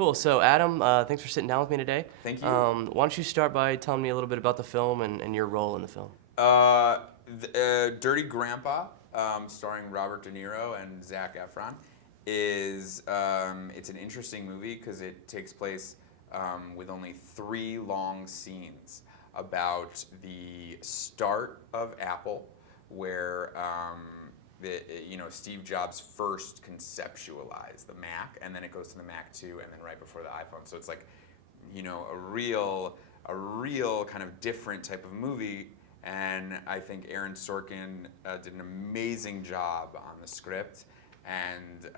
Cool. So, Adam, thanks for sitting down with me today. Thank you. Why don't you start by telling me a little bit about the film and your role in the film? Dirty Grandpa, starring Robert De Niro and Zac Efron, is it's an interesting movie because it takes place with only 3 long scenes about the start of Apple, where Steve Jobs first conceptualized the Mac, and then it goes to the Mac 2, and then right before the iPhone. So it's like, a real kind of different type of movie. And I think Aaron Sorkin did an amazing job on the script, and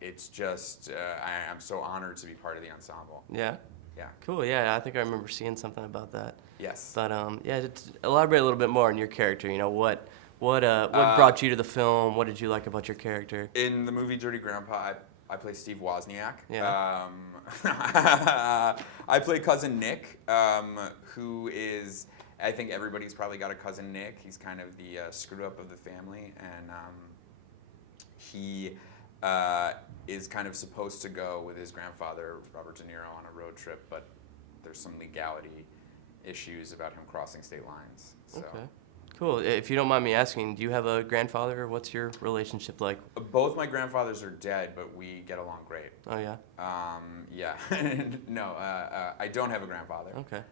it's just I'm so honored to be part of the ensemble. Yeah. Yeah. Cool. Yeah, I think I remember seeing something about that. Yes. But yeah, just elaborate a little bit more on your character. What brought you to the film? What did you like about your character? In the movie Dirty Grandpa, I play Steve Wozniak. Yeah. I play cousin Nick, who is, I think everybody's probably got a cousin Nick. He's kind of the screw up of the family, and he is kind of supposed to go with his grandfather, Robert De Niro, on a road trip, but there's some legality issues about him crossing state lines. So. Okay. Cool. If you don't mind me asking, do you have a grandfather? What's your relationship like? Both my grandfathers are dead, but we get along great. Oh, yeah? Yeah. No, I don't have a grandfather. Okay.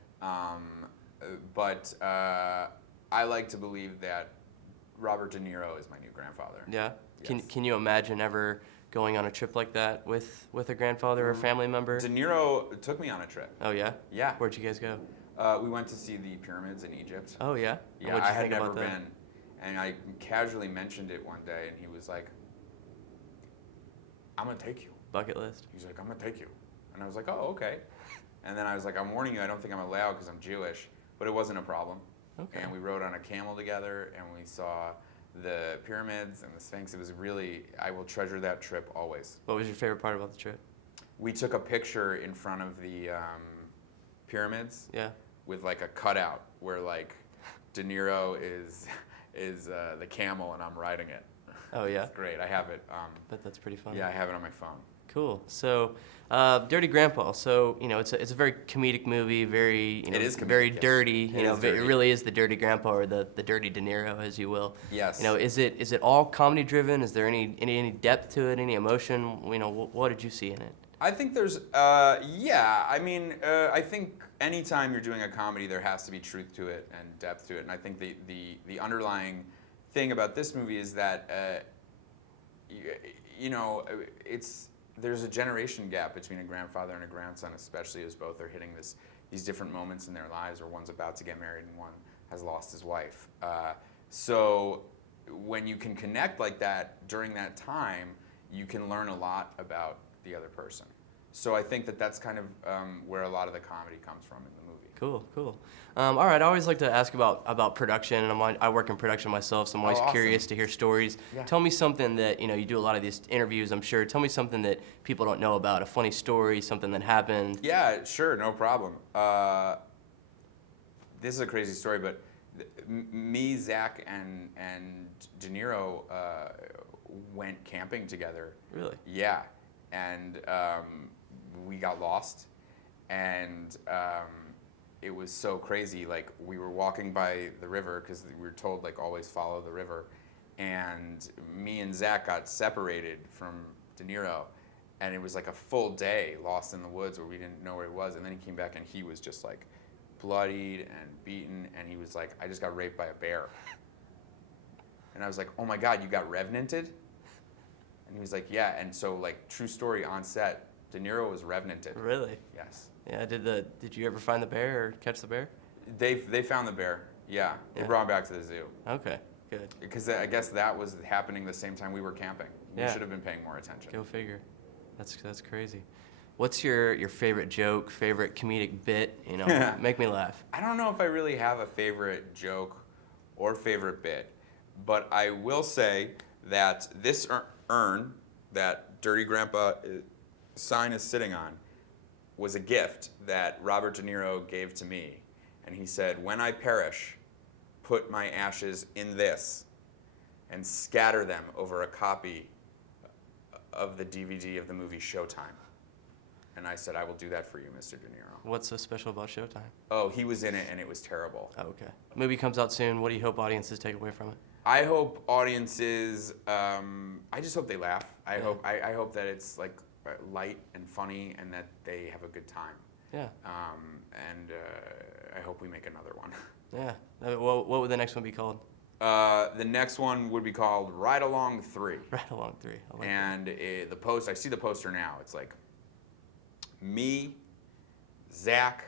But I like to believe that Robert De Niro is my new grandfather. Yeah? Yes. Can you imagine ever going on a trip like that with a grandfather or a family member? De Niro took me on a trip. Oh, yeah? Yeah. Where'd you guys go? We went to see the pyramids in Egypt. Oh, yeah? Yeah, What'd I you had think never about that? been. And I casually mentioned it one day, and he was like, I'm going to take you. Bucket list. He's like, I'm going to take you. And I was like, oh, okay. And then I was like, I'm warning you, I don't think I'm allowed because I'm Jewish. But it wasn't a problem. Okay. And we rode on a camel together, and we saw the pyramids and the Sphinx. It was really, I will treasure that trip always. What was your favorite part about the trip? We took a picture in front of the pyramids Yeah. with like a cutout where like De Niro is the camel and I'm riding it. Oh, yeah? It's great. I have it. But that's pretty fun. Yeah, I have it on my phone. Cool. So, Dirty Grandpa. So, it's a very comedic movie, very, It is comedic, very yes. dirty. It is dirty. It really is the Dirty Grandpa or the Dirty De Niro, as you will. Yes. Is it all comedy driven? Is there any depth to it? Any emotion? What did you see in it? I think there's, I think anytime you're doing a comedy, there has to be truth to it and depth to it. And I think the underlying thing about this movie is that, there's a generation gap between a grandfather and a grandson, especially as both are hitting these different moments in their lives where one's about to get married and one has lost his wife. So when you can connect like that during that time, you can learn a lot about the other person. So I think that's kind of where a lot of the comedy comes from in the movie. Cool. All right, I always like to ask about production, and I work in production myself, so I'm always awesome. curious to hear stories. Yeah. Tell me something that, you do a lot of these interviews, I'm sure. Tell me something that people don't know about, a funny story, something that happened. Yeah, sure, no problem. This is a crazy story, but me, Zach, and De Niro went camping together. Really? Yeah, and we got lost, and it was so crazy. Like, we were walking by the river because we were told, like, always follow the river, and me and Zach got separated from De Niro, and it was like a full day lost in the woods where we didn't know where he was, and then he came back and he was just like bloodied and beaten, and he was like, I just got raped by a bear. And I was like, oh my God, you got revenanted? And he was like, yeah. And so, like, true story, on set, De Niro was revenanted. Really? Yes. Yeah, did you ever find the bear or catch the bear? They found the bear. Yeah. They Yeah. brought him back to the zoo. Okay, good. Because I guess that was happening the same time we were camping. We Yeah. should have been paying more attention. Go figure. That's crazy. What's your favorite joke, favorite comedic bit? Make me laugh. I don't know if I really have a favorite joke or favorite bit, but I will say that this urn that Dirty Grandpa sign is sitting on was a gift that Robert De Niro gave to me. And he said, when I perish, put my ashes in this and scatter them over a copy of the DVD of the movie Showtime. And and I said, I will do that for you, Mr. De Niro. What's so special about Showtime? Oh, he was in it, and it was terrible. Oh, okay. Movie comes out soon. What do you hope audiences take away from it? I hope audiences. I just hope they laugh. I hope that it's like light and funny, and that they have a good time. Yeah. And I hope we make another one. Yeah. What would the next one be called? The next one would be called Ride Along 3. Ride Along 3. I like And I see the poster now. It's like me, Zach,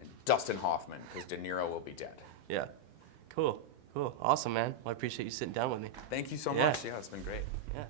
and Dustin Hoffman, because De Niro will be dead. that. Yeah. Cool. Awesome, man. Well, I appreciate you sitting down with me. Thank you so Yeah. much. Yeah, it's been great. Yeah.